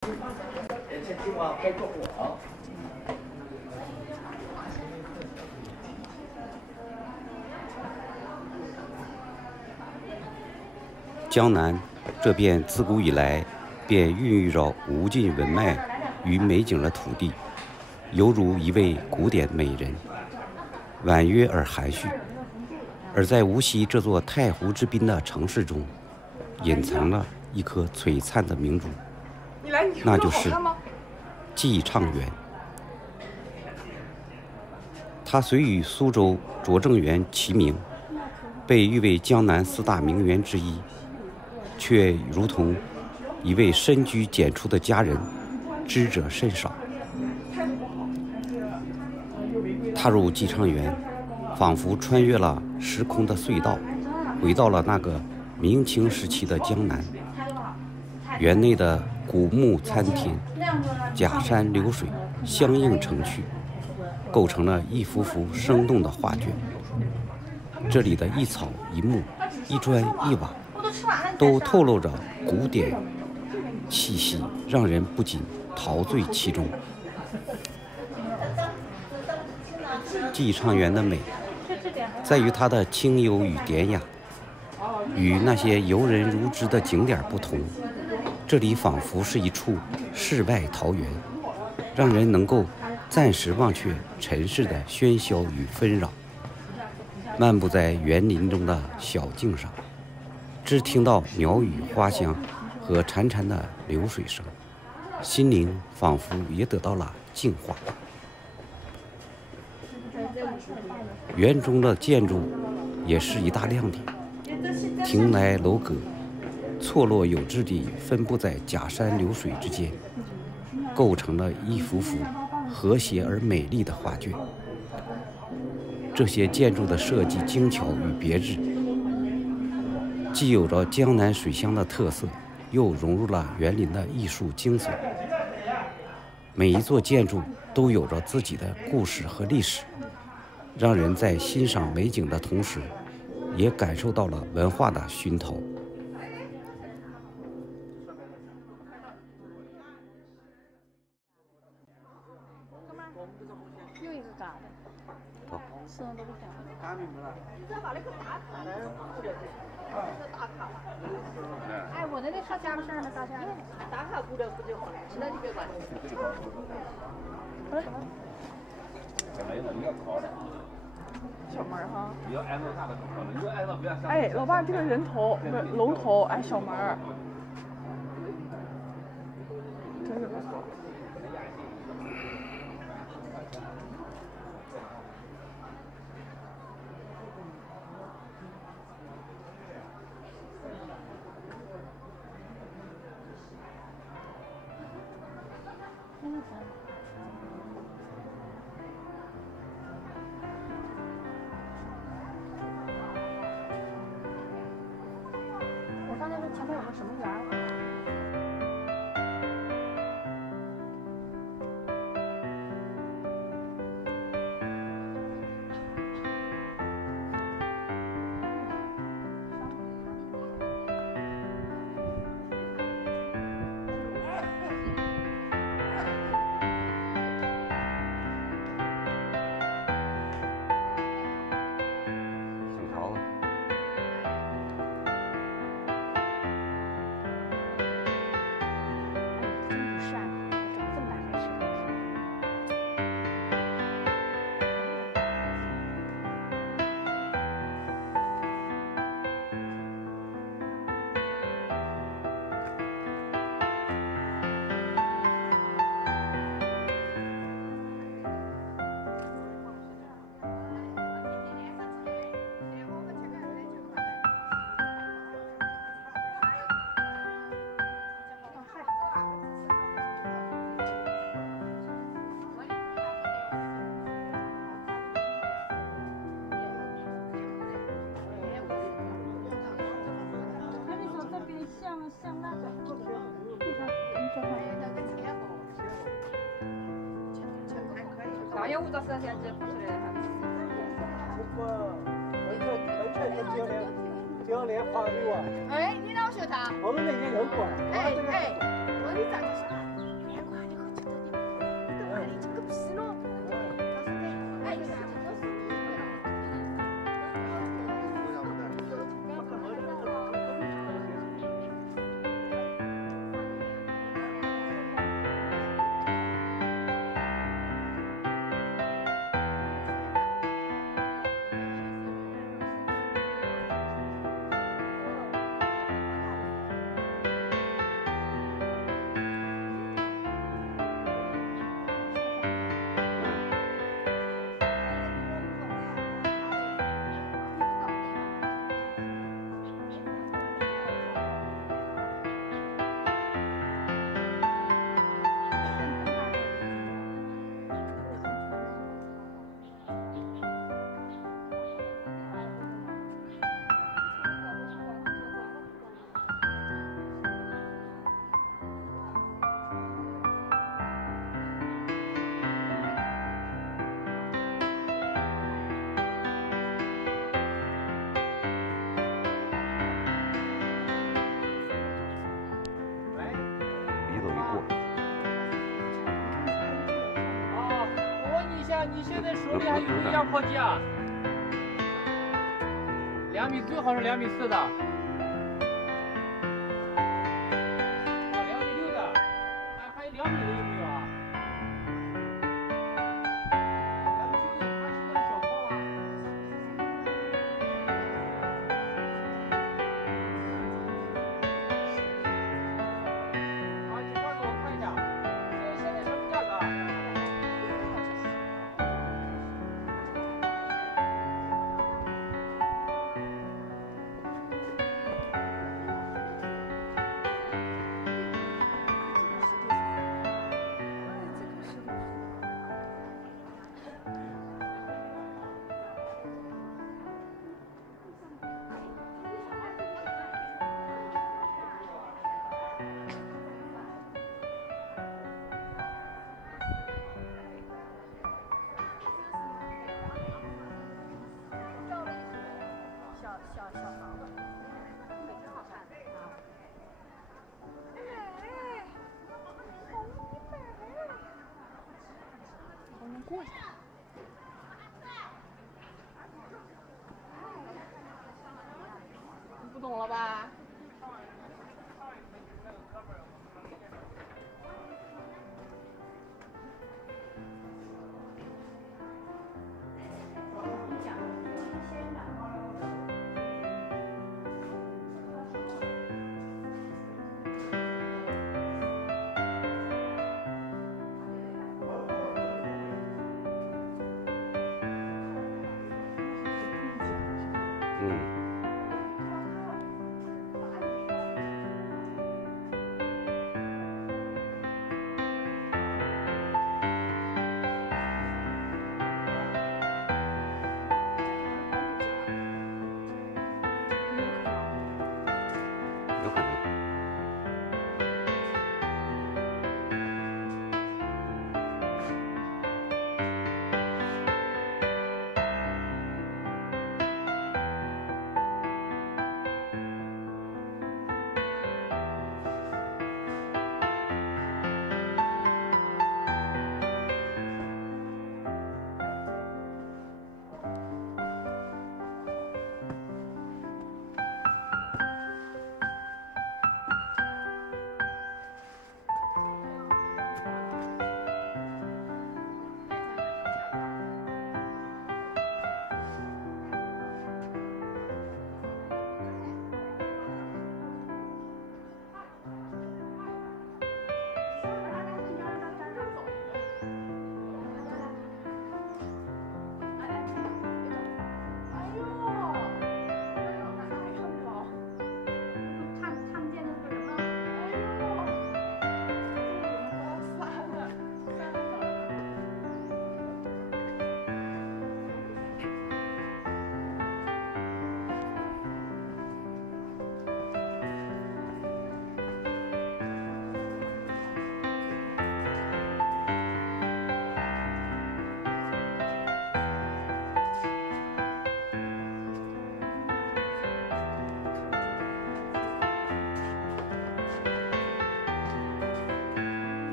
江南这片自古以来便孕育着无尽文脉与美景的土地，犹如一位古典美人，婉约而含蓄。而在无锡这座太湖之滨的城市中，隐藏了一颗璀璨的明珠，那就是寄畅园。它虽与苏州拙政园齐名，被誉为江南4大名园之一，却如同一位深居简出的佳人，知者甚少。踏入寄畅园，仿佛穿越了时空的隧道，回到了那个明清时期的江南。园内的古木参天，假山流水相映成趣，构成了一幅幅生动的画卷。这里的一草一木、一砖一瓦，都透露着古典气息，让人不禁陶醉其中。寄畅园的美在于它的清幽与典雅，与那些游人如织的景点不同，这里仿佛是一处世外桃源，让人能够暂时忘却尘世的喧嚣与纷扰，漫步在园林中的小径上，只听到鸟语花香和潺潺的流水声，心灵仿佛也得到了净化。园中的建筑也是一大亮点，亭台楼阁错落有致地分布在假山流水之间，构成了一幅幅和谐而美丽的画卷。这些建筑的设计精巧与别致，既有着江南水乡的特色，又融入了园林的艺术精髓。每一座建筑都有着自己的故事和历史，让人在欣赏美景的同时，也感受到了文化的熏陶。有一个嘎的，吃了都不香。你知道把那个打卡的，打卡了。哎，我那靠家不事儿呢，大家打卡不就好了，其他就别管。小门哈。你要按照他的可能，你就按照不要。哎，老爸，这个人头不是楼头，哎，小门儿，真是不错。我刚才说前面有个什么园儿？上有50%现在付出来还。只要连花给我。哎，你老学他。我们那天又过来。哎，我你咋个说？呀，你现在手里还有没有压迫机啊？2米，最好是2.4米的。啊，2.6米的，还有2米的有没有啊？咱们兄弟，他是那个小号啊。啊，警察给我看一下，现在什么价格啊？过去。你不懂了吧？有可能。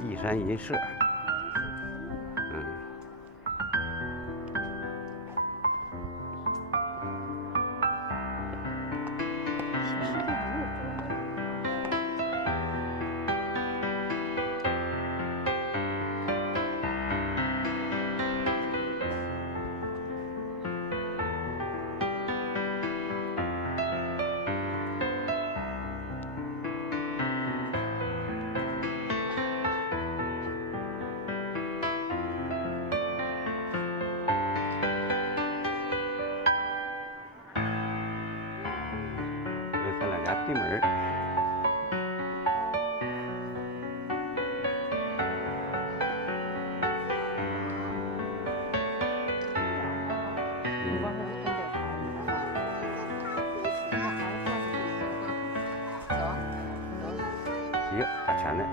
璧山银社。咱俩家对门儿。呀，打拳的。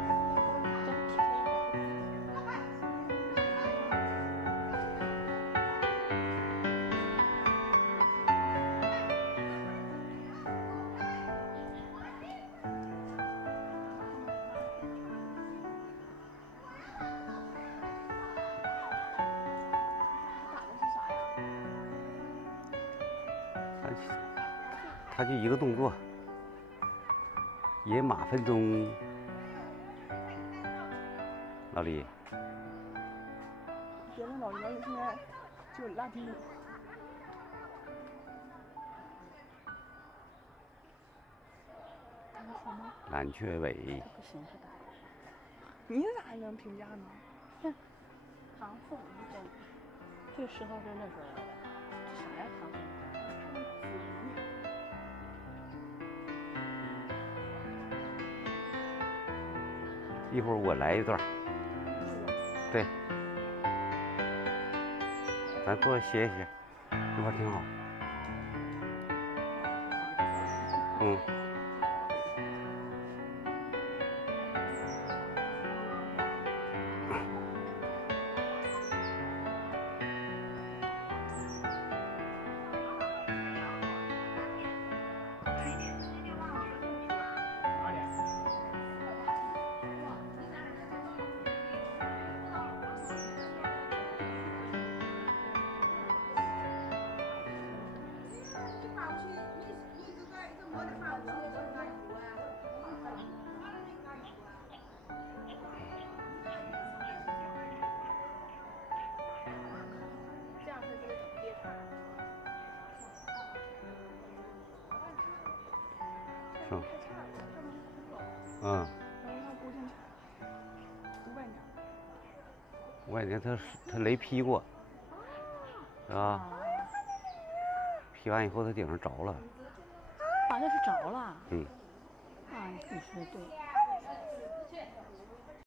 他就一个动作，野马分鬃。老李，别的老李现在就拉丁舞。蓝雀尾。不行，不打。你咋能评价呢？唐宋一中，这个石头是那时候来的，这啥呀？唐宋。一会儿我来一段。对，咱多歇一歇，一会儿挺好。嗯。是吧？嗯。然后他勾进去500年。500年他雷劈过，是吧？劈完以后他顶上着了。好像是着了。嗯。啊，你说的对。